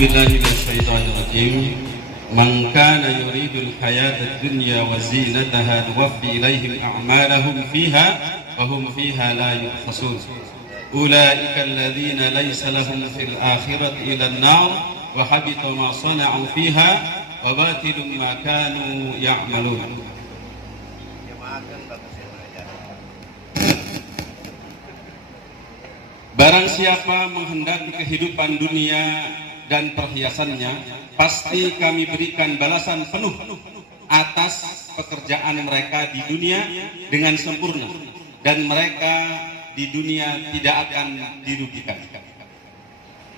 بالله من الشيطان الرجيم من كان يريد الحياة الدنيا وزينتها نوفي إليهم أعمالهم فيها وهم فيها لا يبخسون أولئك الذين ليس لهم في الآخرة إلى النار وحبط ما صنعوا فيها وباطل ما كانوا يعملون. Barang siapa menghendaki kehidupan dunia dan perhiasannya, pasti kami berikan balasan penuh atas pekerjaan mereka di dunia dengan sempurna, dan mereka di dunia tidak akan dirugikan.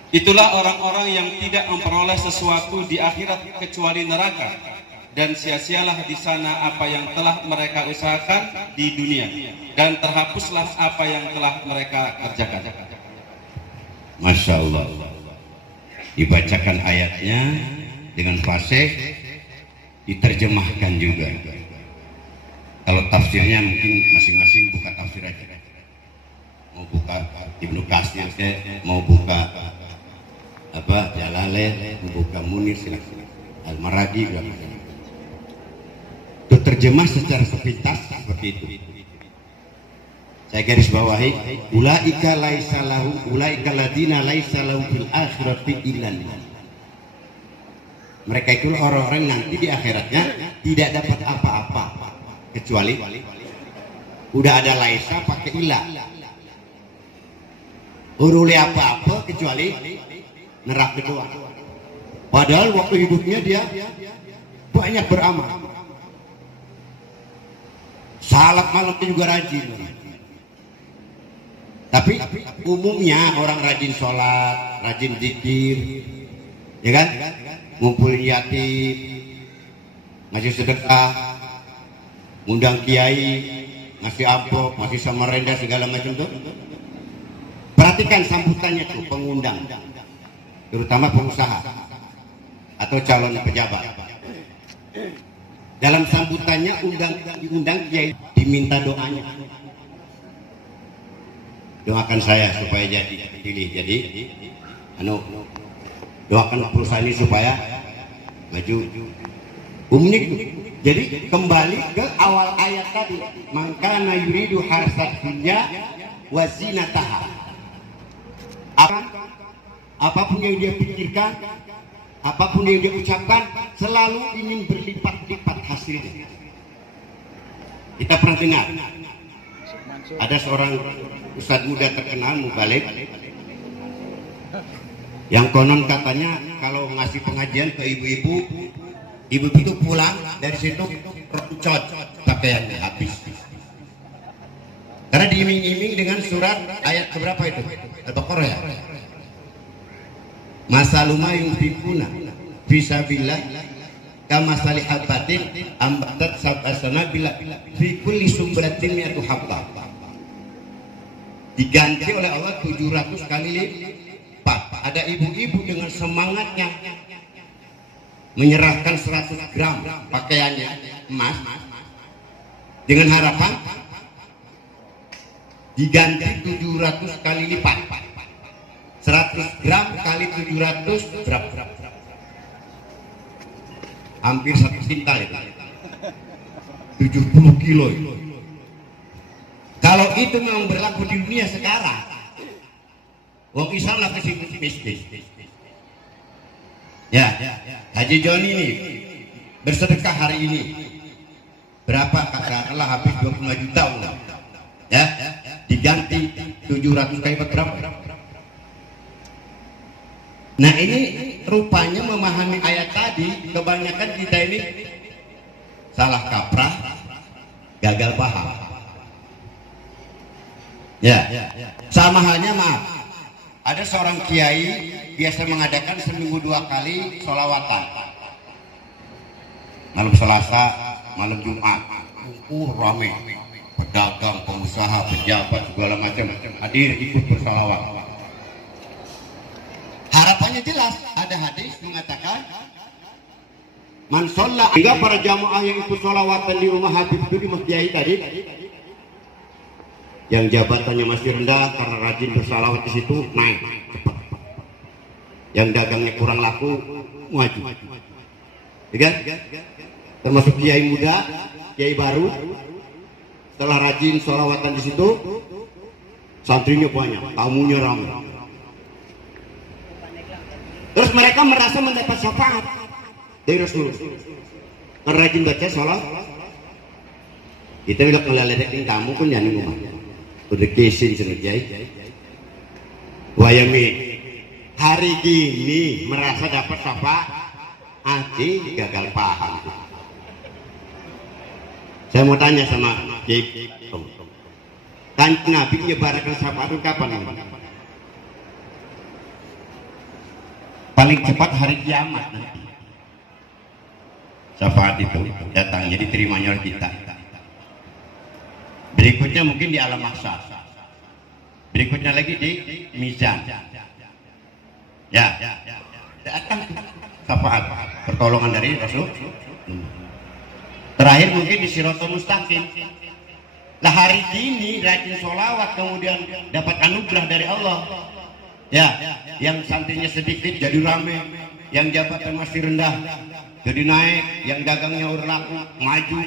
Itulah orang-orang yang tidak memperoleh sesuatu di akhirat kecuali neraka, dan sia-sialah di sana apa yang telah mereka usahakan di dunia, dan terhapuslah apa yang telah mereka kerjakan. Masya Allah, dibacakan ayatnya dengan fasih, diterjemahkan juga. Kalau tafsirnya mungkin masing-masing buka tafsir aja, mau buka Ibnu Katsir, mau buka Jalalain, mau buka Munir, silakan. Al-Maragi, itu terjemah secara sepintas seperti itu. Saya garis bawahi, ulaika laisa lahu ulaika ladina laisa lahu fil akhirati illa. Mereka itu orang-orang nanti di akhiratnya tidak dapat apa-apa kecuali udah ada laisa pakai ilah. Uruli apa-apa kecuali neraka doang. Padahal waktu hidupnya dia banyak beramal. Salat malamnya juga rajin. Tapi umumnya orang rajin sholat, rajin zikir, ya kan? Ngumpulin yatim, ngasih sedekah, ngundang kiai, ngasih amplop, ngasih samarinda segala macam tuh. Perhatikan sambutannya tuh pengundang, terutama pengusaha atau calon pejabat. Dalam sambutannya diundang kiai, diminta doanya. Doakan saya supaya jadi doakan perusahaan ini supaya maju. Unik. Jadi kembali ke awal ayat tadi, mangkana yuridu harsat dunya wa zinataha. Apapun yang dia pikirkan, apapun yang dia ucapkan, selalu ingin berlipat-lipat hasilnya. Kita pernah dengar ada seorang ustadz muda terkenal mubalik yang konon katanya kalau ngasih pengajian ke ibu-ibu itu pulang dari situ terpucot pakaiannya habis, karena diiming-iming dengan surat ayat keberapa itu, Al-Baqarah ya, masaluma yunfikuna fisabilillah kama salih habatin ambatat sab'asana bila fi kulli sumbratin mi'atu habba, diganti oleh Allah 700 kali lipat. Ada ibu-ibu dengan semangatnya menyerahkan 100 gram pakaiannya emas dengan harapan diganti 700 kali lipat. 100 gram kali 700 berapa? Hampir 1 kintal itu, 70 kilo itu. Kalau itu memang berlaku di dunia sekarang, wong Islam lah kesini bisnis. Ya, Haji Joni ini bersedekah hari ini berapa? Katakanlah habis 25 juta uang. Ya, diganti 700 kali berapa? Nah ini rupanya memahami ayat tadi, kebanyakan kita ini salah kaprah, gagal paham. Ya, sama halnya maaf. Ada seorang kiai biasa mengadakan seminggu 2 kali sholawatan. Malam Selasa, malam Jumat. Rame. Pedagang, pengusaha, pejabat segala macam hadir ikut bersolawat. Harapannya jelas, ada hadis mengatakan man sholla, hingga para jamaah yang ikut sholawatan di rumah Habib itu di Mas Kiai tadi, yang jabatannya masih rendah karena rajin bersalawat di situ naik cepat. yang dagangnya kurang laku maju, ya kan? Termasuk kiai muda, kiai baru, setelah rajin sholawatan di situ, santrinya banyak, tamunya ramai. Terus mereka merasa mendapat syafaat dari Rasul. Karena rajin baca sholat, kita bilang ngeledekin kamu pun jangan ngomong. Udah kesin senjai. Wayami hari gini merasa dapat syafaat, aji gagal paham. Saya mau tanya sama Kiai, kan Nabi nyebarkan syafaat itu kapan? Paling cepat hari kiamat nanti. Syafaat itu datangnya diterimanya oleh kita. Berikutnya mungkin di alam mahsyar. Berikutnya lagi di mizan. Ya, datang syafaat pertolongan dari Rasul. Terakhir mungkin di Siratul Mustaqim. Lah hari ini rajin sholawat kemudian dapat anugerah dari Allah. Ya, yang santrinya sedikit jadi rame, yang jabatan masih rendah jadi naik, yang dagangnya udah laku maju.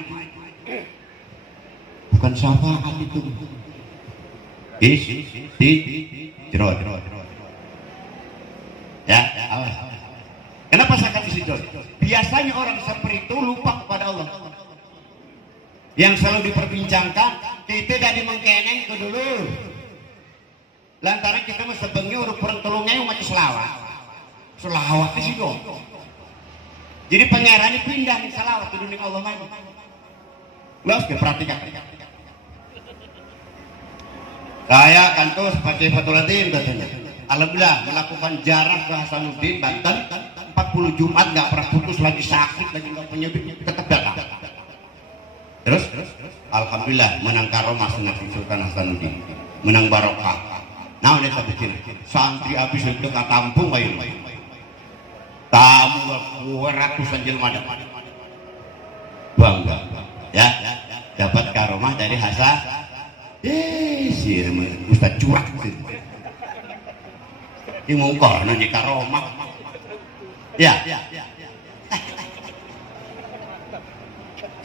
Bukan syafaat itu. Jerot. Ya, kenapa saya kata situ? Biasanya orang seperti itu lupa kepada Allah. Yang selalu diperbincangkan, kita dari mengkeneng ke dulu. Lantaran kita mah sebengi urut perang tolongnya umat selawat ke situ. Jadi pangeran ini pindah di salawat ke dunia Allah maju. Lo harus perhatikan. Saya kan tuh pakai Fatulatin katanya. Alhamdulillah melakukan jarak ke Hasanuddin Banten 40 Jumat nggak pernah putus, lagi sakit lagi nggak punya duit tetap datang. Terus alhamdulillah menang karomah Nabi Sultan Hasanuddin, menang barokah. Nah ini tak bikin santri habis itu nggak tampung kayu. Tamu ratusan jelma bangga ya dapat karomah dari Hasan. Si Ustaz cuak ini mungkor nanti karomah ya.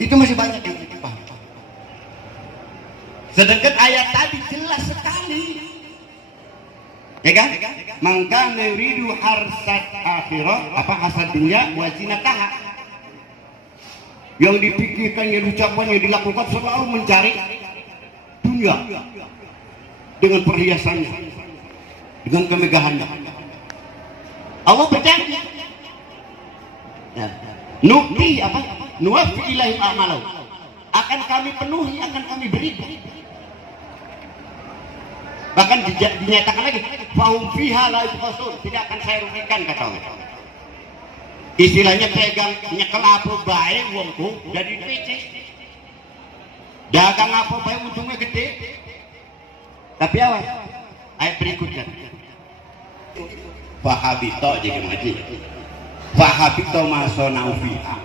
Itu masih banyak yang dipaham. Sedangkan ayat tadi jelas sekali, ya kan? Maka nuridu harsat akhirat apa hasad dunia wazinataha. Yang dipikirkan, yang diucapkan, yang dilakukan selalu mencari dunia dengan perhiasannya, dengan kemegahannya. Allah berjanji, nukti apa? Nuwafi ilahi amalau. Akan kami penuhi, akan kami beri. Bahkan dinyatakan lagi, fahum fiha la yubkhasun, tidak akan saya rugikan kata Allah. Istilahnya pegang nyekel apa baik wongku jadi PC. Dagang apa baik untungnya gede. Tapi awas, ayat berikutnya. Fahabito jadi maji. Fahabito masonau fiha.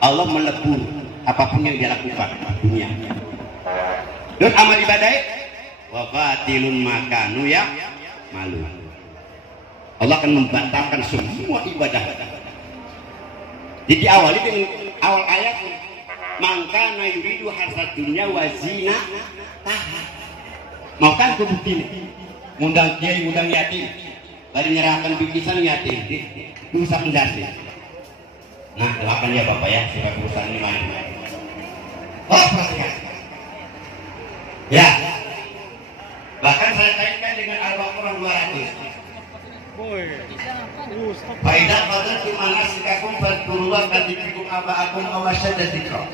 Allah melebur apapun yang dia lakukan di dunia. Dan amal ibadah wa batilun makanu ya malu. Allah akan membatalkan semua ibadah. Jadi awali dengan awal ayat maka na yuridu harsat dunya wa zina taha. Mau kan kebukti ngundang kiai, ngundang yatim, bari nyerahkan bingkisan yatim dosa pendasi. Nah, doakan ya Bapak ya supaya perusahaan ini maju. Oh, perhatikan. Ya. Bahkan saya kaitkan dengan Al-Baqarah 200. Faidah pada di mana sikakum berturuan dan dipikul abaakum awasya dan dikro.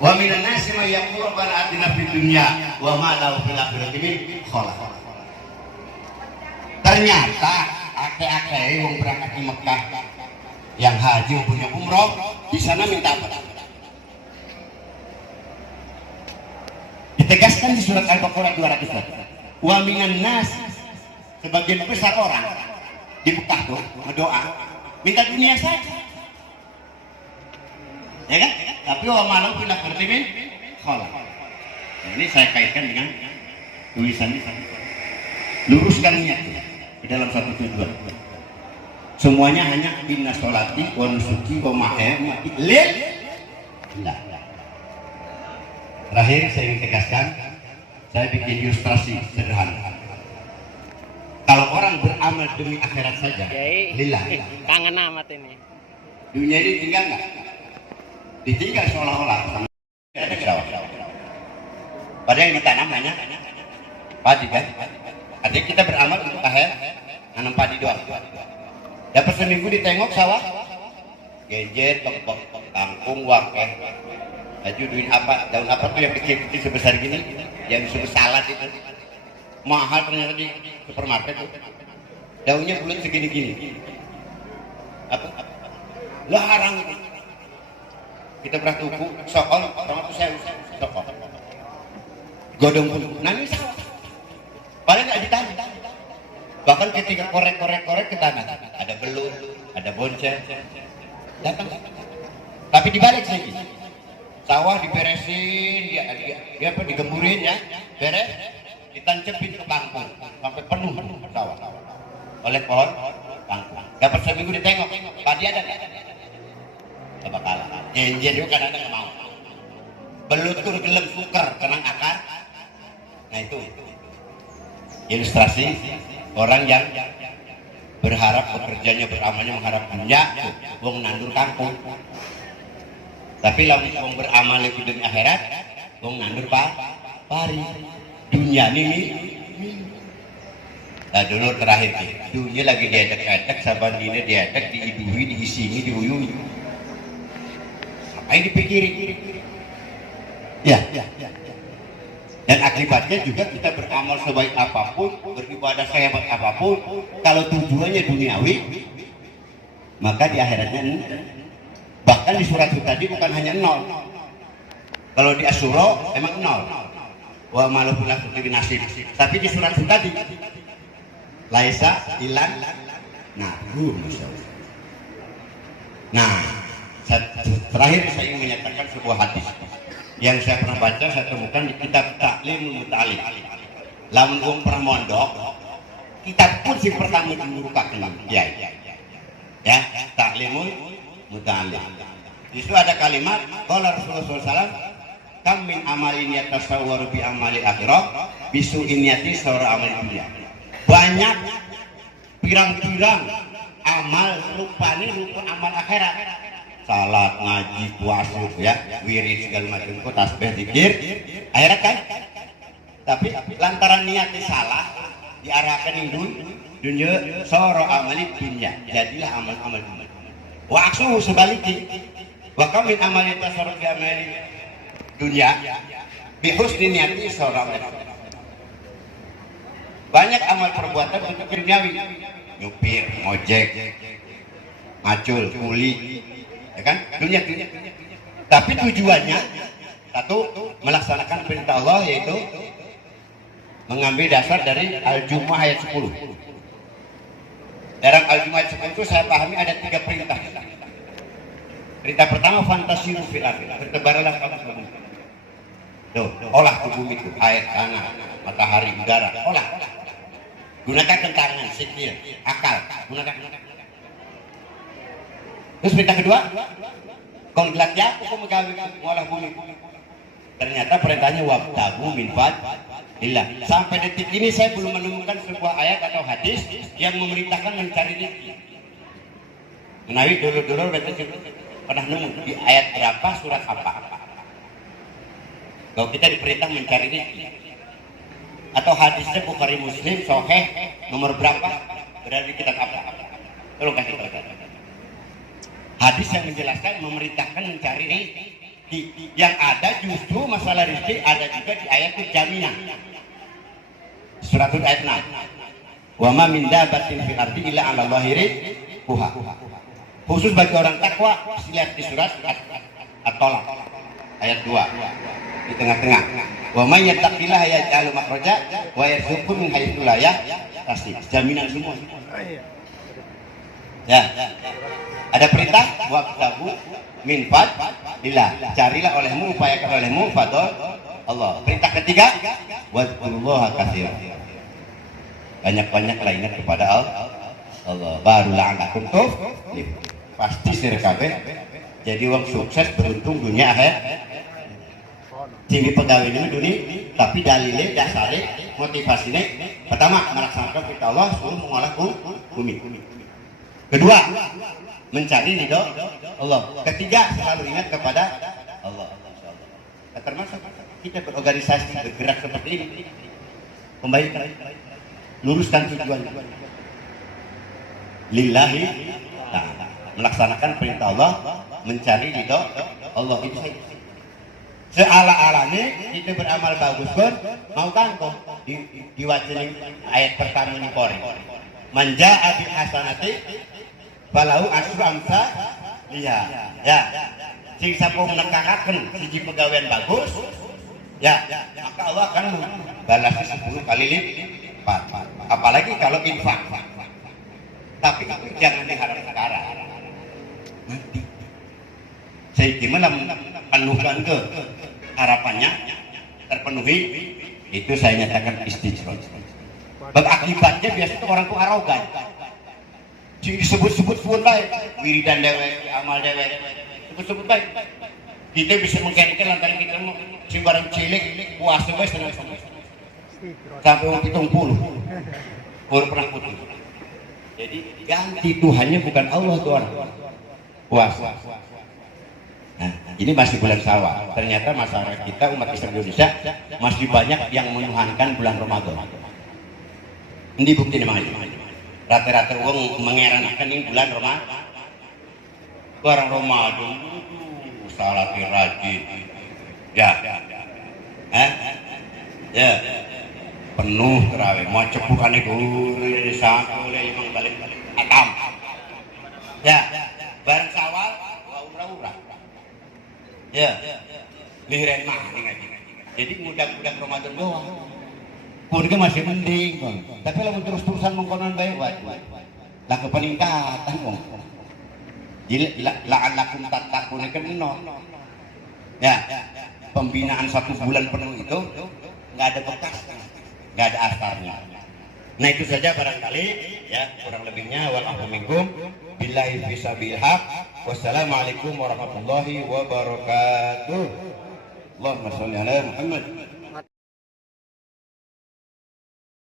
Wa minan nasi ma yaqulu bal atina fid dunya wa ma lahu fil akhirati min khalaq. Ternyata akeh-akeh wong berangkat di Mekah yang haji punya umroh di sana minta apa? Ditegaskan di surat Al-Baqarah 200. Wa minan nas, sebagian besar orang di Mekah tuh berdoa minta dunia saja, ya kan? Tapi wa malau pindah bertimin kholak. Ini saya kaitkan dengan tulisan di sana. Luruskan niat ke dalam satu tujuan. Semuanya hanya inna sholati wa nusuki wa mahayati lil. Terakhir saya ingin tegaskan, saya bikin ilustrasi sederhana. Kalau orang beramal demi akhirat saja, lillah. Kangen amat ini. Dunia ini tinggal nggak? Ditinggal seolah-olah. Ada sawah. Padahal yang ditanam banyak padi kan? Artinya kita beramal untuk akhirat, nanam padi doang. Dapat seminggu ditengok sawah, genjet, kangkung, wakeh. Baju duit apa? Daun apa tuh yang kecil-kecil sebesar gini, yang disebut salad itu. Mahal ternyata di supermarket tuh. Daunnya bulan segini-gini. Apa? Larang itu. Kita pernah tuku sokol, orang itu saya sokol. Godong pun, nangis sawah. Paling nggak ditahan. Bahkan ketika korek ke tanah, ada belut, ada bonceng, datang. Tapi dibalik lagi, sawah diberesin, dia apa digemburin ya, beres, ditancepin ke kangkung sampai penuh sawah oleh pohon kangkung. Dapat seminggu ditengok, padi ada nggak? Gak bakalan. Genjer juga kadang-kadang nggak mau. Belut tuh gelem suker, tenang akar. Nah itu ilustrasi orang yang berharap bekerjanya, beramalnya mengharap dunia, wong nandur kangkung. Tapi lamun wong beramal itu demi akhirat, wong nandur pari. Dunia ini. Nah dulu terakhir nih, dunia lagi diedek-edek, saban ini diedek, diidui, diisini, diuyui. Ngapain dipikirin? Ya. Dan akibatnya juga kita beramal sebaik apapun, beribadah sehebat apapun, kalau tujuannya duniawi, maka di akhiratnya bahkan di surat itu tadi bukan hanya 0. Kalau di Asyura emang 0. Wa malukul nasib. Tapi di surat itu tadi laisa ilan nah, terakhir saya ingin menyatakan sebuah hadis yang saya pernah baca, saya temukan di kitab Ta'limul Muta'allim. Lamun wong pernah mondok, kitab pun si pertama dibukakan kiai. Ya, Ta'limul Muta'allim. Di situ ada kalimat qala Rasulullah SAW, kam min amalin yatasawwaru bi amali akhirah bisu inyati saura amal dunia. Banyak pirang-pirang amal rupanya rupa amal akhirat. Salat, ngaji, puasa, ya, wirid segala macam, kok tasbih, zikir, akhirat kan? Tapi lantaran niatnya salah, diarahkan dunia soro amali dunia, jadilah amal-amal dunia. Wa aksuhu sebaliknya, wa kamin amali tasarruf bi amali dunia, bi husni niati soro amal. Banyak amal perbuatan untuk duniawi, nyupir, ngojek, macul, kuli, ya kan, dunia. Tapi tujuannya satu, melaksanakan perintah Allah, yaitu mengambil dasar dari Al-Jumu'ah ayat 10. Dalam Al-Jumu'ah ayat 10 itu saya pahami ada 3 perintah. Perintah pertama, fantasiru fil ardi, bertebaranlah kamu ke bumi. Tuh, olah ke bumi itu, air, tanah, matahari, udara, olah. Gunakan tangan, sikil, akal, gunakan. Terus perintah kedua, kau gelat ya, kau megawi ngolah bumi. Ternyata perintahnya wabtagu min fadlillah. Sampai detik ini saya belum menemukan sebuah ayat atau hadis yang memerintahkan mencari rezeki. Menawi dulu-dulu pernah nemu di ayat berapa, surat apa? Kalau kita diperintah mencari rezeki. Atau hadisnya Bukhari Muslim, Sahih, nomor berapa? Berada di kitab apa? Tolong kasih tahu. Hadis yang menjelaskan memerintahkan mencari rezeki. Yang ada justru masalah rezeki ada juga di ayat jaminan. Surat ayat 6. Wa ma min dabbatin fil ardi illa 'ala Allahi rizquha. Khusus bagi orang takwa, lihat di surat At-Tolak ayat 2 di tengah-tengah. Wa may yattaqillaha yaj'al makhraja wa yarzuqhu min haitsu la yahtasib. Jaminan semua. Ya. Ada perintah wabtagu min fadlillah, carilah olehmu, upayakan olehmu fadl Allah. Perintah ketiga, wadzurullaha katsiran, banyak-banyaklah ingat kepada Allah. Allah baru la'allakum tuflihun. Pasti sir kabeh jadi wong sukses beruntung dunia akhirat. Jadi pegawai ini dunia, tapi dalilnya, dasarnya, motivasinya pertama melaksanakan perintah Allah, suruh mengolah bumi. Kedua, mencari ridho Allah. Ketiga, selalu ingat kepada Allah. Termasuk kita berorganisasi bergerak seperti ini, kembali luruskan tujuan lillahi ta'ala, melaksanakan perintah Allah, mencari ridho Allah. Itu saja. Seala-alanya kita beramal bagus pun mau kan kok diwacani ayat pertama ini kore manja abi hasanati falahu asyru amsa liya ya sing sampun nekakaken siji pegawaian bagus ya maka Allah akan balas 10 kali lipat, apalagi kalau infak. Tapi jangan diharap sekarang, nanti saya gimana penuhkan ke harapannya terpenuhi, itu saya nyatakan istijroh. Berakibatnya biasanya orang tuh arogan, disebut-sebut pun baik, wiridan dewek, amal dewek, sebut-sebut baik. Kita bisa mengkenkel lantaran kita simbarang cilik puasa guys sampai orang 70 baru pernah putus. Jadi ganti Tuhannya bukan Allah Tuhan, puasa. Nah, ini masih bulan Syawal. Ternyata masyarakat kita umat Islam Indonesia masih banyak yang menuhankan bulan Ramadan. Ini bukti memang itu. Rata-rata orang mengeranakan ini bulan Ramadan. Barang Ramadan, salat rajin. Ya, ya, penuh terawih. Mau cepukan itu sampai memang balik atam. Ya, barang Syawal, umrah. Ya, lihiran mah ngaji. Jadi mudah-mudah Ramadan doang. Purga masih mending, bang. Tapi kalau terus-terusan mengkonon baik, lah kepeningkatan, bang. Jadi la'allakum tattaqun kan nol. Ya, pembinaan 1 bulan penuh itu nggak ada bekas, nggak ada asarnya. Nah itu saja barangkali, ya kurang lebihnya. Wa'alaikum billahi fisabilil haq. Wassalamualaikum warahmatullahi wabarakatuh. Allahumma sholli ala Muhammad.